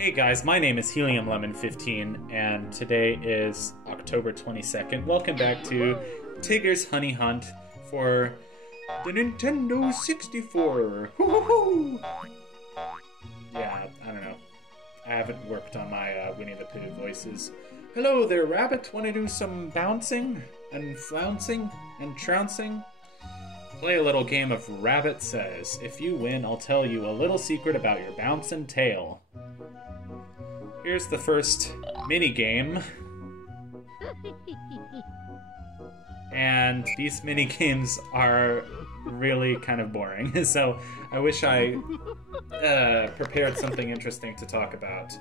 Hey guys, my name is Helium Lemon 15, and today is October 22nd. Welcome back to Tigger's Honey Hunt for the Nintendo 64. Hoo-hoo-hoo! Yeah, I don't know. I haven't worked on my Winnie the Pooh voices. Hello there, Rabbit. Want to do some bouncing and flouncing and trouncing? Play a little game of Rabbit Says. If you win, I'll tell you a little secret about your bouncing tail. Here's the first mini-game. And these mini-games are really kind of boring. So I wish I prepared something interesting to talk about.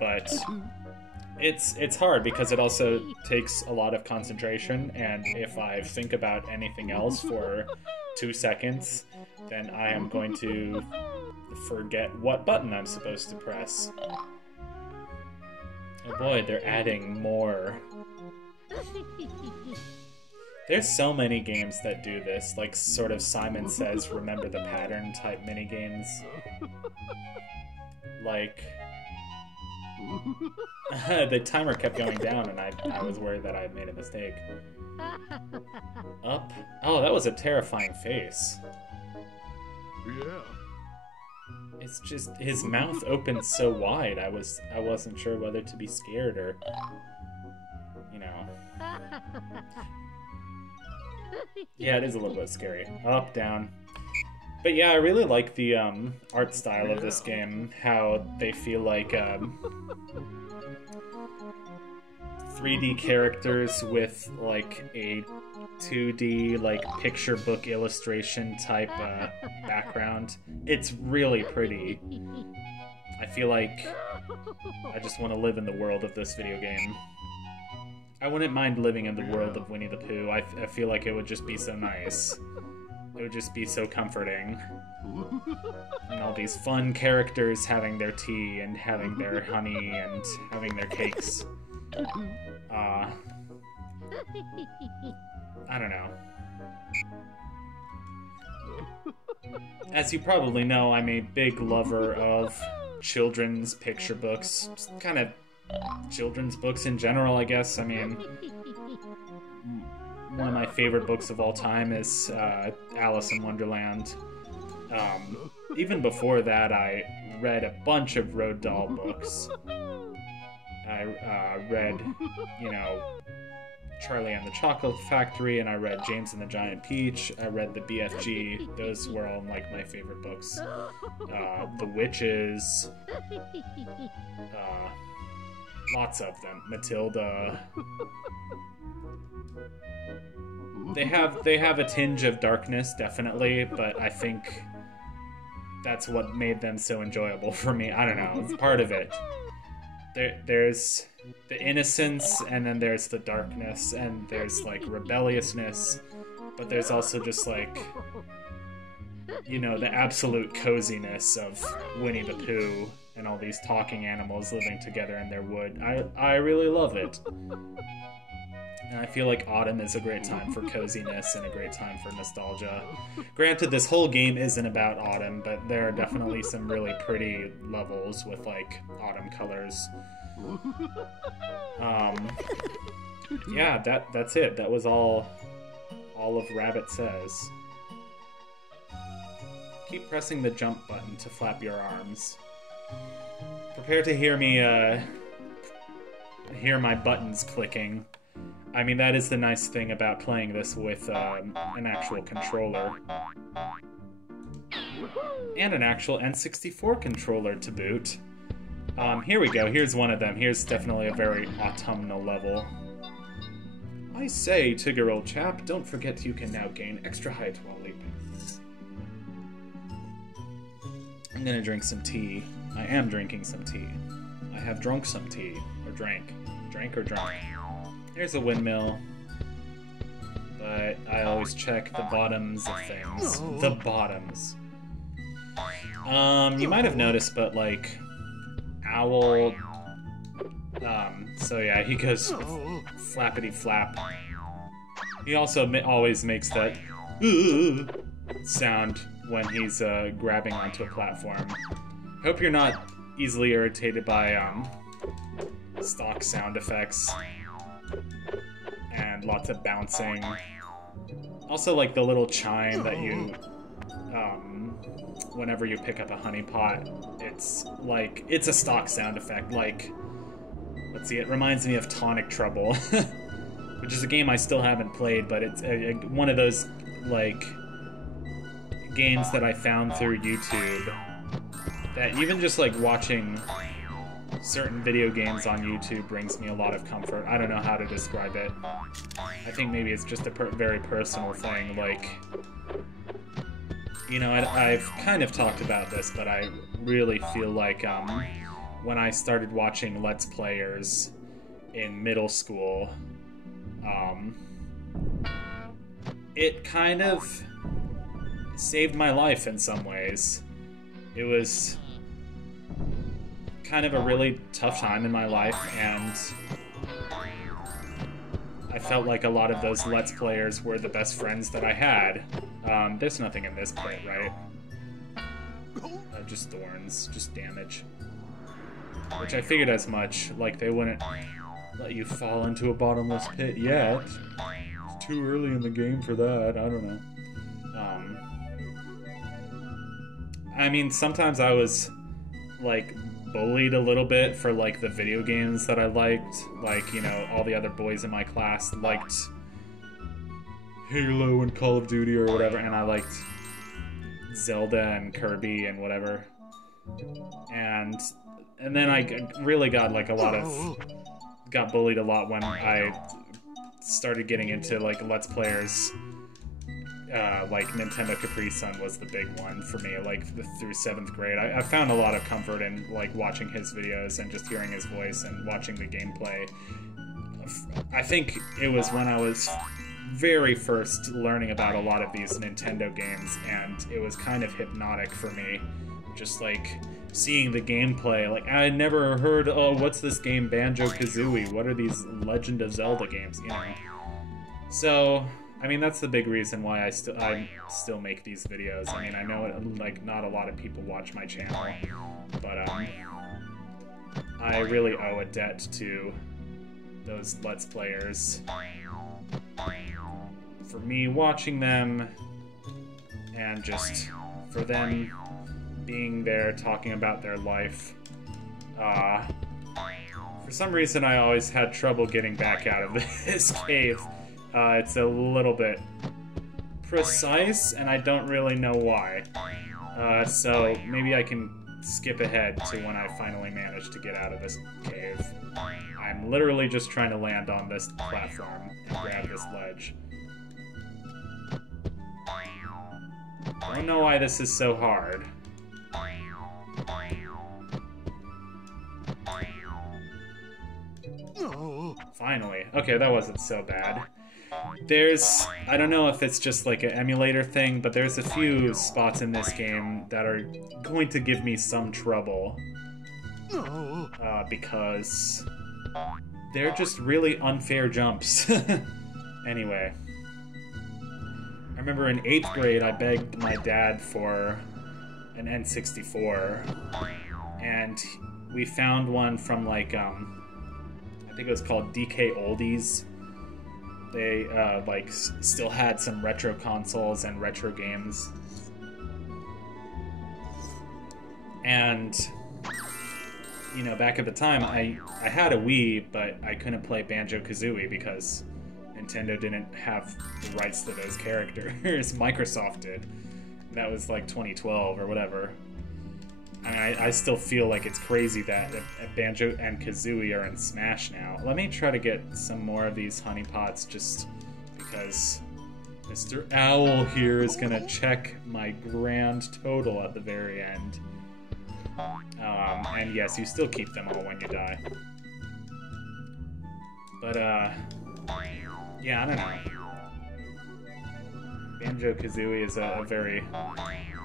But it's hard because it also takes a lot of concentration, and if I think about anything else for 2 seconds, then I am going to forget what button I'm supposed to press. Oh boy, they're adding more. There's so many games that do this, like sort of Simon Says remember the pattern type minigames. Like, the timer kept going down and I was worried that I had made a mistake. Up? Oh, that was a terrifying face. Yeah. It's just, his mouth opened so wide, I wasn't sure whether to be scared or, you know. Yeah, it is a little bit scary. Up, down. But yeah, I really like the art style of this game, how they feel like 3D characters with like a 2D like picture book illustration type background. It's really pretty. I feel like I just want to live in the world of this video game. I wouldn't mind living in the world of Winnie the Pooh. I feel like it would just be so nice. It would just be so comforting. And all these fun characters having their tea and having their honey and having their cakes. I don't know. As you probably know, I'm a big lover of children's picture books. Just kind of children's books in general, I guess. I mean, one of my favorite books of all time is Alice in Wonderland. Even before that, I read a bunch of Roald Dahl books. I read, you know, Charlie and the Chocolate Factory, and I read James and the Giant Peach. I read the BFG. Those were all like my favorite books. The Witches. Lots of them. Matilda. They have a tinge of darkness, definitely, but I think that's what made them so enjoyable for me. I don't know, it's part of it. There's the innocence, and then there's the darkness, and there's like rebelliousness, but there's also just like, you know, the absolute coziness of Winnie the Pooh and all these talking animals living together in their wood. I really love it. And I feel like autumn is a great time for coziness and a great time for nostalgia. Granted, this whole game isn't about autumn, but there are definitely some really pretty levels with, like, autumn colors. Yeah, that's it. That was all of Rabbit Says. Keep pressing the jump button to flap your arms. Prepare to hear me, hear my buttons clicking. I mean, that is the nice thing about playing this with an actual controller. And an actual N64 controller to boot. Here we go, here's one of them. Here's definitely a very autumnal level. I say, Tigger, old chap, don't forget you can now gain extra height while leaping. I'm gonna drink some tea. I am drinking some tea. I have drunk some tea. Or drank. Drank or drunk. Here's a windmill, but I always check the bottoms of things. The bottoms. You might have noticed, but like, Owl, so yeah, he goes flappity flap. He also always makes that sound when he's grabbing onto a platform. Hope you're not easily irritated by stock sound effects and lots of bouncing. Also, like the little chime that you, whenever you pick up a honey pot, it's a stock sound effect. Like, let's see, it reminds me of Tonic Trouble, which is a game I still haven't played, but it's one of those, like, games that I found through YouTube that even just, like, watching certain video games on YouTube brings me a lot of comfort. I don't know how to describe it. I think maybe it's just a very personal thing, like, you know, I've kind of talked about this, but I really feel like, when I started watching Let's Players in middle school, it kind of saved my life in some ways. It was kind of a really tough time in my life, and I felt like a lot of those Let's Players were the best friends that I had. There's nothing in this pit, right? Just thorns, just damage. Which I figured as much, like they wouldn't let you fall into a bottomless pit yet. It's too early in the game for that, I don't know. I mean, sometimes I was, like, bullied a little bit for, like, the video games that I liked. Like, you know, all the other boys in my class liked Halo and Call of Duty or whatever, and I liked Zelda and Kirby and whatever. And then I really got, like, got bullied a lot when I started getting into, like, Let's Players. Like, Nintendo Capri Sun was the big one for me, like, through 7th grade. I found a lot of comfort in, like, watching his videos and just hearing his voice and watching the gameplay. I think it was when I was very first learning about a lot of these Nintendo games, and it was kind of hypnotic for me, just, like, seeing the gameplay. Like, I never heard, oh, what's this game, Banjo-Kazooie? What are these Legend of Zelda games, you know? So, I mean, that's the big reason why I still make these videos. I mean, I know, like, not a lot of people watch my channel, but, I really owe a debt to those Let's Players for me watching them, and just for them being there talking about their life. For some reason, I always had trouble getting back out of this cave. It's a little bit precise, and I don't really know why. So maybe I can skip ahead to when I finally manage to get out of this cave. I'm literally just trying to land on this platform and grab this ledge. Don't know why this is so hard. Finally. Okay, that wasn't so bad. I don't know if it's just like an emulator thing, but there's a few spots in this game that are going to give me some trouble. Because they're just really unfair jumps. Anyway. I remember in 8th grade, I begged my dad for an N64, and we found one from, like, I think it was called DK Oldies. They, like, still had some retro consoles and retro games. And, you know, back at the time, I had a Wii, but I couldn't play Banjo-Kazooie because Nintendo didn't have the rights to those characters. Microsoft did. That was, like, 2012 or whatever. I mean, I still feel like it's crazy that Banjo and Kazooie are in Smash now. Let me try to get some more of these honey pots just because Mr. Owl here is gonna check my grand total at the very end. And yes, you still keep them all when you die. But, yeah, I don't know. Banjo-Kazooie is a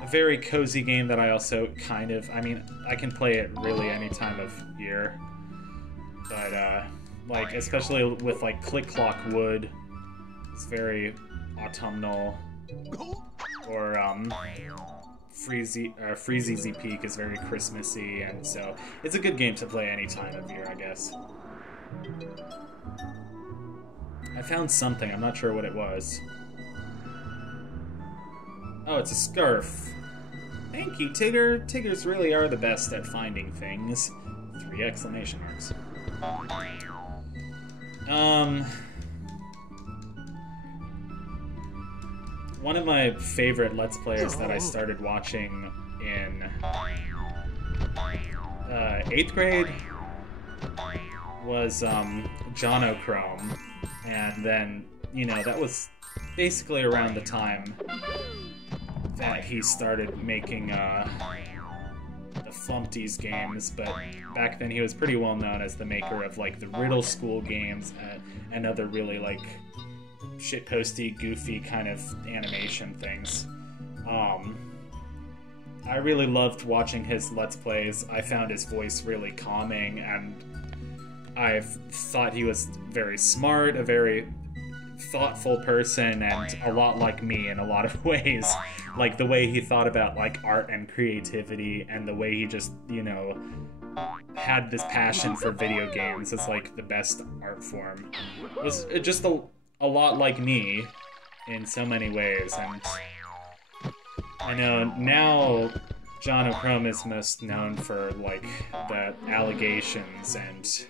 very cozy game that I also kind of, I mean, I can play it really any time of year. But, like, especially with, like, Click Clock Wood, it's very autumnal. Or, Freezy Peak is very Christmassy, and so it's a good game to play any time of year, I guess. I found something, I'm not sure what it was. Oh, it's a scarf. Thank you, Tigger. Tiggers really are the best at finding things. 3 exclamation marks. One of my favorite Let's Players that I started watching in 8th grade was John O'Chrome. And then, you know, that was basically around the time that he started making the Flumpties games, but back then he was pretty well known as the maker of like the Riddle School games and other really like shitposty, goofy kind of animation things. I really loved watching his Let's Plays. I found his voice really calming, and I thought he was very smart, a very thoughtful person, and a lot like me in a lot of ways. Like the way he thought about like art and creativity, and the way he just, you know, had this passion for video games as like the best art form. It was just a lot like me in so many ways, and I know now John O'Chrome is most known for like the allegations, and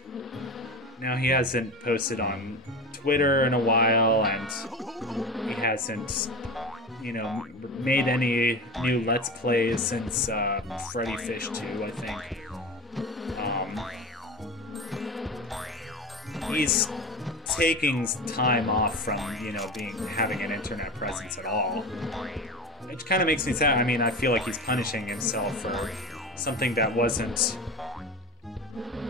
now he hasn't posted on Twitter in a while, and he hasn't, you know, made any new Let's Plays since Freddy Fish 2, I think. He's taking time off from, you know, having an internet presence at all. Which kind of makes me sad. I mean, I feel like he's punishing himself for something that wasn't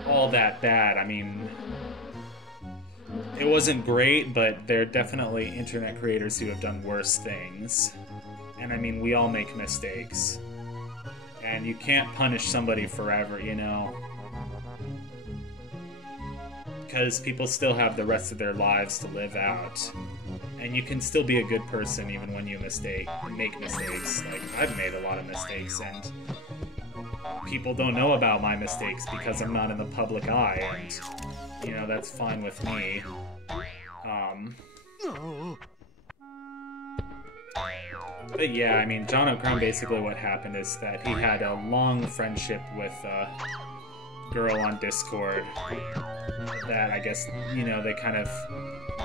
all that bad. I mean, it wasn't great, but there are definitely internet creators who have done worse things. And I mean, we all make mistakes. And you can't punish somebody forever, you know? Because people still have the rest of their lives to live out. And you can still be a good person even when you make mistakes. Like, I've made a lot of mistakes, and people don't know about my mistakes because I'm not in the public eye, and, you know, that's fine with me. But yeah, I mean, John O'Chrome, basically what happened is that he had a long friendship with a girl on Discord that, I guess, you know, they kind of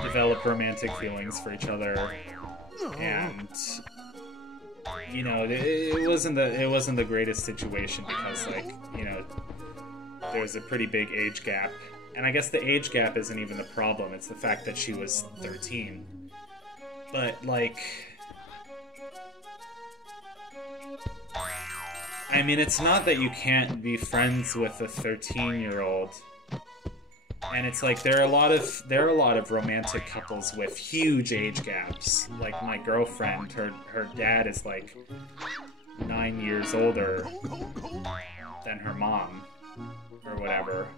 develop romantic feelings for each other, and, you know, it wasn't the greatest situation because, like, you know, there's a pretty big age gap. And I guess the age gap isn't even the problem, it's the fact that she was 13. But, like, I mean, it's not that you can't be friends with a 13-year-old. And it's like there are a lot of romantic couples with huge age gaps. Like my girlfriend, her dad is like 9 years older than her mom, or whatever.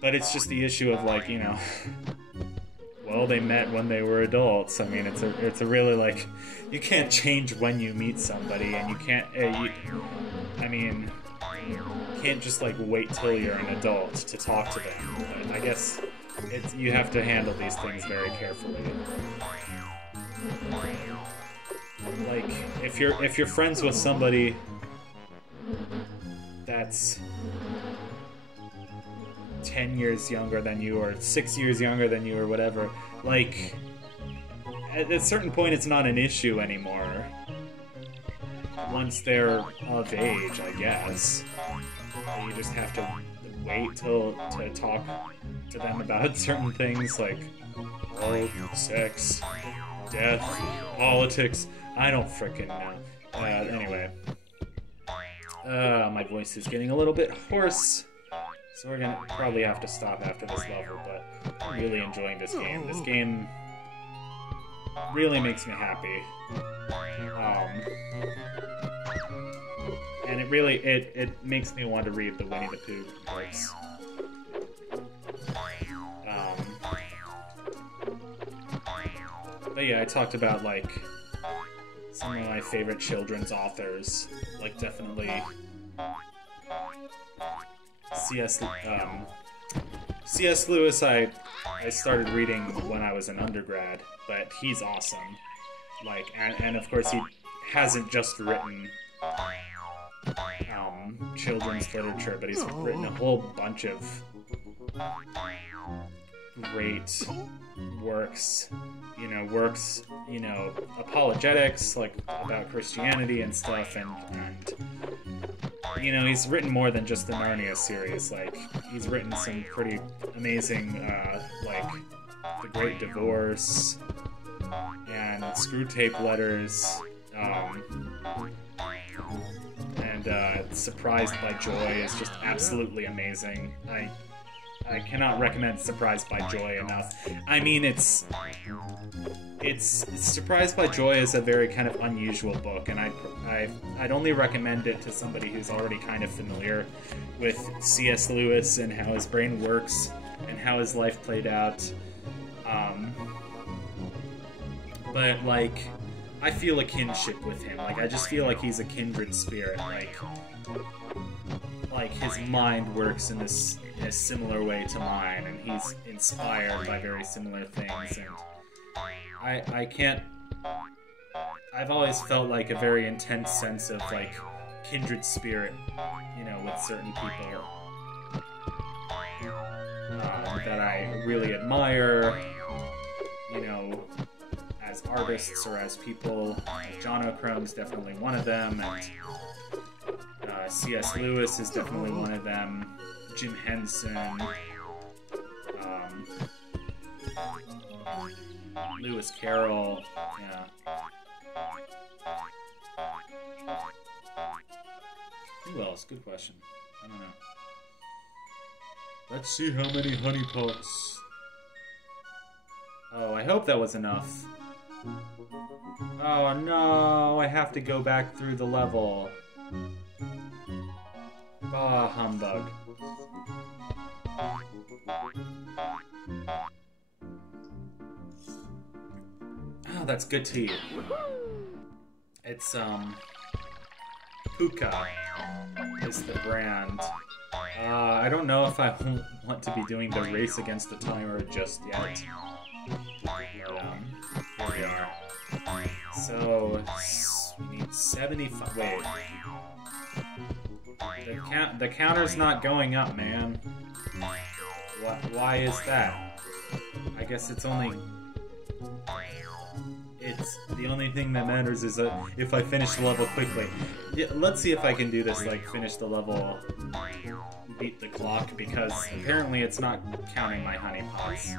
But it's just the issue of, like, you know, well, they met when they were adults. I mean, it's a really, like, you can't change when you meet somebody, and you can't, I mean, you can't just, like, wait till you're an adult to talk to them. But I guess you have to handle these things very carefully. Like, if you're friends with somebody that's 10 years younger than you, or 6 years younger than you, or whatever, like, at a certain point it's not an issue anymore. Once they're of age, I guess. You just have to wait to talk to them about certain things, like, oh, sex, death, politics, I don't frickin' know. Anyway. My voice is getting a little bit hoarse, so we're gonna probably have to stop after this level, but I'm really enjoying this game. This game really makes me happy. And it really, it makes me want to read the Winnie the Pooh books. But yeah, I talked about, like, some of my favorite children's authors. Like, definitely C.S. Lewis I started reading when I was an undergrad, but he's awesome. Like, and of course he hasn't just written children's literature, but he's written a whole bunch of great works, apologetics, like, about Christianity and stuff, and he's written more than just the Narnia series. Like, he's written some pretty amazing, like, The Great Divorce, and Screwtape Letters, and Surprised by Joy is just absolutely amazing. I cannot recommend Surprised by Joy enough. I mean, it's Surprised by Joy is a very kind of unusual book, and I'd only recommend it to somebody who's already kind of familiar with C.S. Lewis and how his brain works and how his life played out. But, like, I feel a kinship with him. Like, I just feel like he's a kindred spirit. Like his mind works in a similar way to mine, and he's inspired by very similar things, and I've always felt like a very intense sense of, like, kindred spirit, with certain people that I really admire, as artists or as people. John O'Chrome's definitely one of them, and C.S. Lewis is definitely one of them. Jim Henson, Lewis Carroll, yeah. Who else? Good question. I don't know. Let's see how many honeypots. Oh, I hope that was enough. Oh no, I have to go back through the level. Ah, humbug. Oh, that's good tea. It's, Puka is the brand. I don't know if I want to be doing the race against the timer just yet. But, here we are. So, we need 75. Wait. The counter's not going up, man. Why is that? I guess it's only... the only thing that matters is if I finish the level quickly. Yeah, let's see if I can do this, like, finish the level, beat the clock, because apparently it's not counting my honeypots.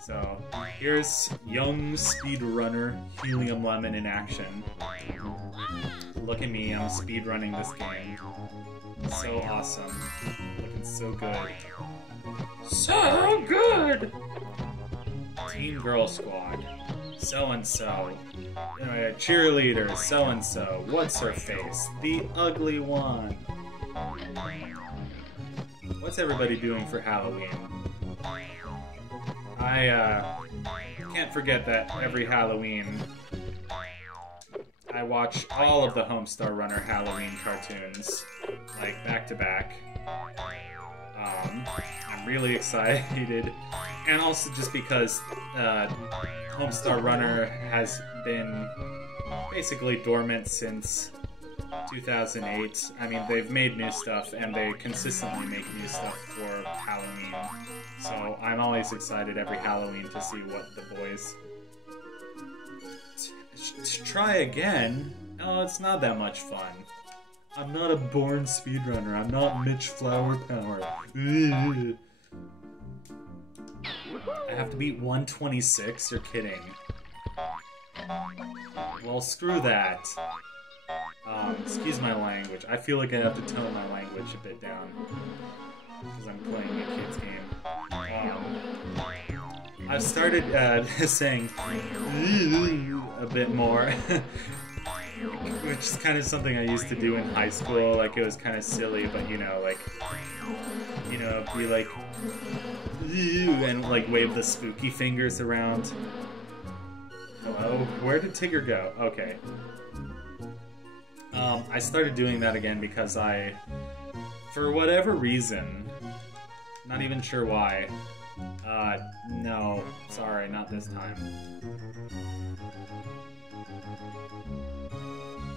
So, here's young speedrunner Helium Lemon in action. Look at me, I'm speedrunning this game. So awesome. Looking so good. So good! Teen Girl Squad. So-and-so. Cheerleader, so-and-so. What's her face? The ugly one. What's everybody doing for Halloween? I can't forget that every Halloween I watch all of the Homestar Runner Halloween cartoons, like, back to back. I'm really excited, and also just because Homestar Runner has been basically dormant since 2008. I mean, they've made new stuff, and they consistently make new stuff for Halloween. So I'm always excited every Halloween to see what the boys try again. Oh, it's not that much fun. I'm not a born speedrunner. I'm not Mitch Flower Power. I have to beat 126? You're kidding. Well, screw that. Excuse my language. I feel like I have to tone my language a bit down, because I'm playing a kid's game. I've started saying a bit more, which is kind of something I used to do in high school. Like, it was kind of silly, but be like, and like wave the spooky fingers around. Hello? Where did Tigger go? Okay. I started doing that again because for whatever reason, not even sure why. No, sorry, not this time.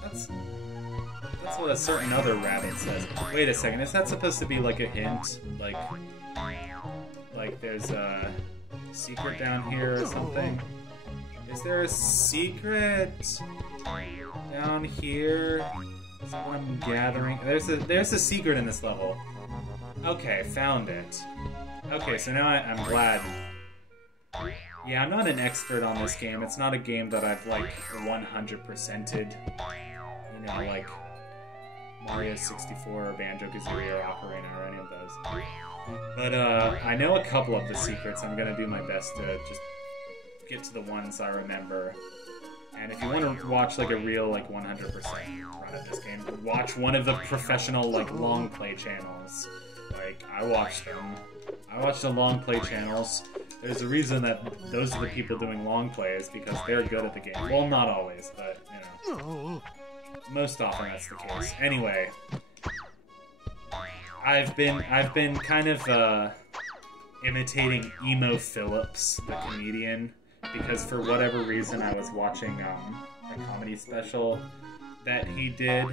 That's what a certain other rabbit says. Wait a second, is that supposed to be like a hint? Like there's a secret down here or something? Is there a secret down here? That's what I'm gathering. There's a secret in this level. Okay, found it. Okay, so now I'm glad. Yeah, I'm not an expert on this game. It's not a game that I've, like, 100%ed. You know, like Mario 64 or Banjo-Kazooie or Ocarina or any of those. But, I know a couple of the secrets. I'm gonna do my best to just get to the ones I remember. And if you want to watch, like, a real, like, 100% run of this game, watch one of the professional, like, long play channels. Like, I watched them. I watch the long play channels. There's a reason that those are the people doing long plays, because they're good at the game. Well, not always, but, you know. Most often that's the case. Anyway. I've been kind of, imitating Emo Phillips, the comedian, because for whatever reason I was watching, a comedy special that he did.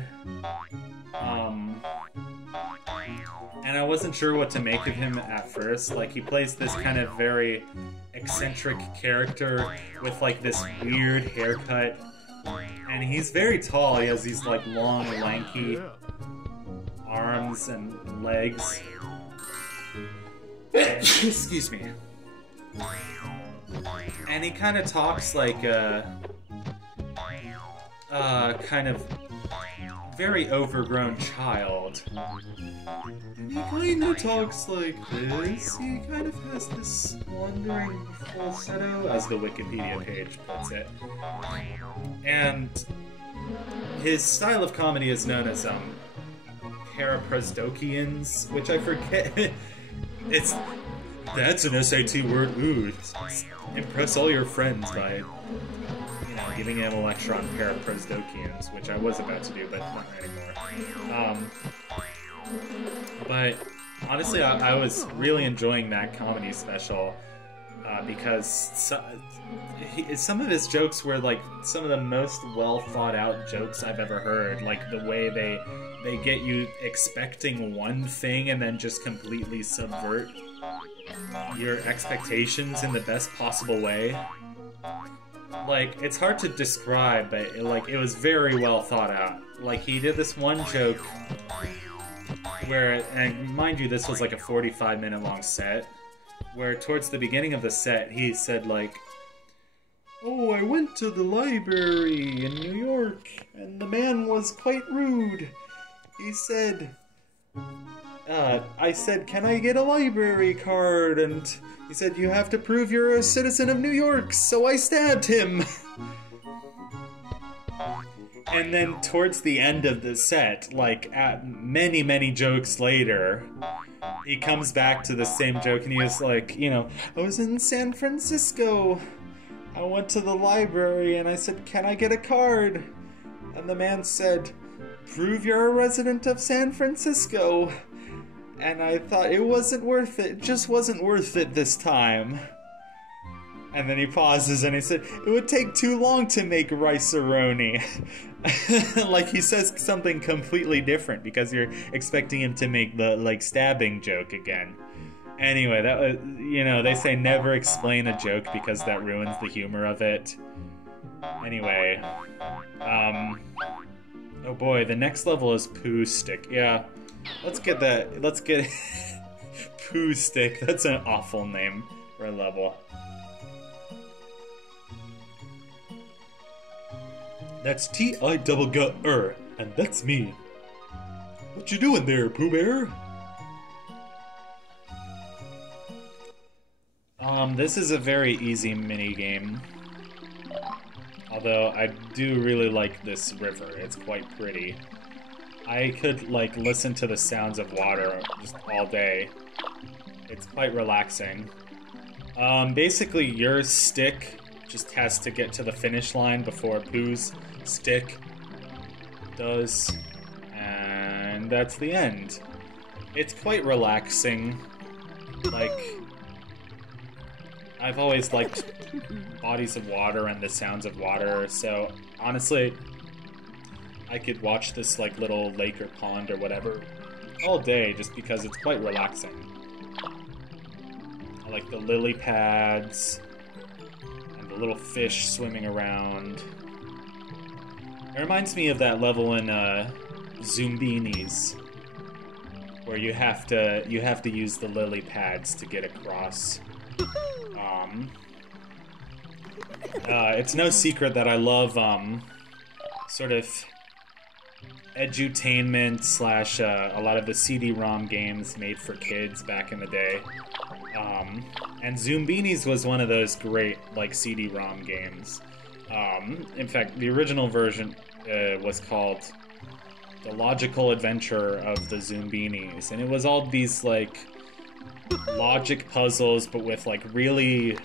And I wasn't sure what to make of him at first. Like, he plays this kind of very eccentric character with, like, this weird haircut. And he's very tall. He has these, like, long, lanky arms and legs. Excuse me. And he kind of talks like a kind of very overgrown child. And he kind of talks like this. He kind of has this wandering falsetto, as the Wikipedia page puts it. And his style of comedy is known as Paraprosdokians, which I forget. That's an SAT word. Ooh, impress all your friends by, you know, giving him a lecture on Paraprosdokians, which I was about to do, but not anymore. But honestly, I was really enjoying that comedy special because some of his jokes were like some of the most well thought out jokes I've ever heard. Like the way they get you expecting one thing and then just completely subvert your expectations in the best possible way. Like, it's hard to describe, but it was very well thought out. Like, he did this one joke where, and mind you, this was like a 45-minute long set, where towards the beginning of the set, he said, like, "Oh, I went to the library in New York, and the man was quite rude. He said, I said, can I get a library card? And he said, you have to prove you're a citizen of New York, so I stabbed him." And then towards the end of the set, like at many, many jokes later, he comes back to the same joke and he was like, you know, "I was in San Francisco. I went to the library and I said, can I get a card? And the man said, prove you're a resident of San Francisco. And I thought it wasn't worth it. It just wasn't worth it this time." And then he pauses and he said, "It would take too long to make rice-a-roni." Like he says something completely different because you're expecting him to make the, like, stabbing joke again. Anyway, that was, you know, they say never explain a joke because that ruins the humor of it. Anyway, oh boy, the next level is Poo Stick. Yeah, let's get Poo Stick. That's an awful name for a level. That's T-I-double-G-R, and that's me. What you doing there, Pooh Bear? This is a very easy mini-game. Although, I do really like this river. It's quite pretty. I could, like, listen to the sounds of water just all day. It's quite relaxing. Basically, your stick just has to get to the finish line before Pooh's stick does. And that's the end. It's quite relaxing. Like, I've always liked bodies of water and the sounds of water, so honestly, I could watch this like little lake or pond or whatever all day just because it's quite relaxing. I like the lily pads and the little fish swimming around. It reminds me of that level in Zoombinis, where you have to use the lily pads to get across. It's no secret that I love sort of edutainment slash a lot of the CD-ROM games made for kids back in the day. And Zoombinis was one of those great like CD-ROM games. In fact, the original version was called The Logical Adventure of the Zoombinis, and it was all these like logic puzzles, but with like really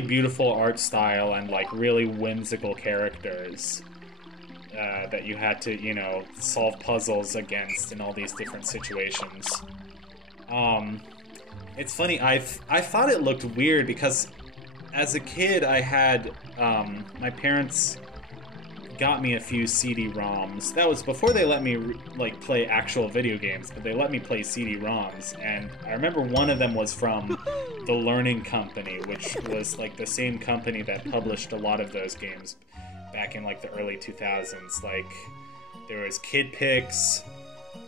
beautiful art style and like really whimsical characters that you had to, you know, solve puzzles against in all these different situations. It's funny, I thought it looked weird because as a kid I had my parents got me a few CD-ROMs. That was before they let me like play actual video games, but they let me play CD-ROMs, and I remember one of them was from the Learning Company, which was like the same company that published a lot of those games back in like the early 2000s. Like there was Kid Pix,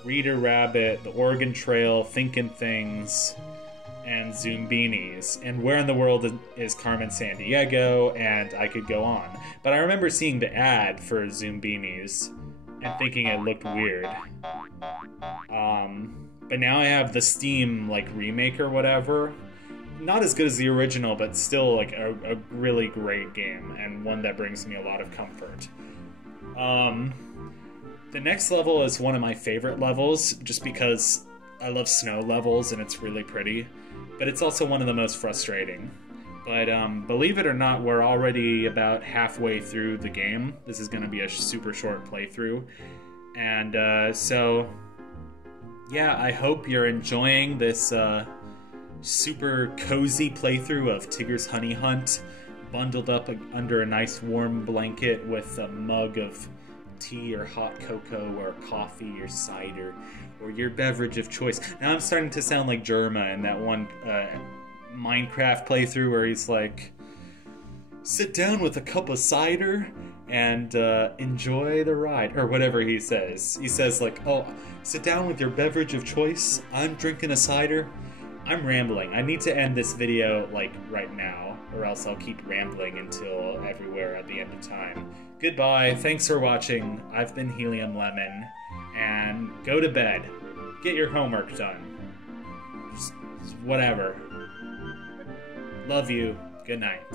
Reader Rabbit, The Oregon Trail, Thinkin' Things, and Zoombinis, and Where in the World is Carmen Sandiego, and I could go on. But I remember seeing the ad for Zoombinis and thinking it looked weird. But now I have the Steam like remake or whatever. Not as good as the original, but still like a really great game, and one that brings me a lot of comfort. The next level is one of my favorite levels, just because I love snow levels and it's really pretty. But it's also one of the most frustrating. But believe it or not, we're already about halfway through the game. This is going to be a super short playthrough. And so, yeah, I hope you're enjoying this super cozy playthrough of Tigger's Honey Hunt, bundled up under a nice warm blanket with a mug of tea or hot cocoa or coffee or cider or your beverage of choice. Now I'm starting to sound like Jerma in that one Minecraft playthrough where he's like, sit down with a cup of cider and enjoy the ride, or whatever he says. He says like, oh, sit down with your beverage of choice. I'm drinking a cider. I'm rambling. I need to end this video like right now, or else I'll keep rambling until everywhere at the end of time. Goodbye. Thanks for watching. I've been Helium Lemon, and go to bed. Get your homework done. Just whatever. Love you. Good night.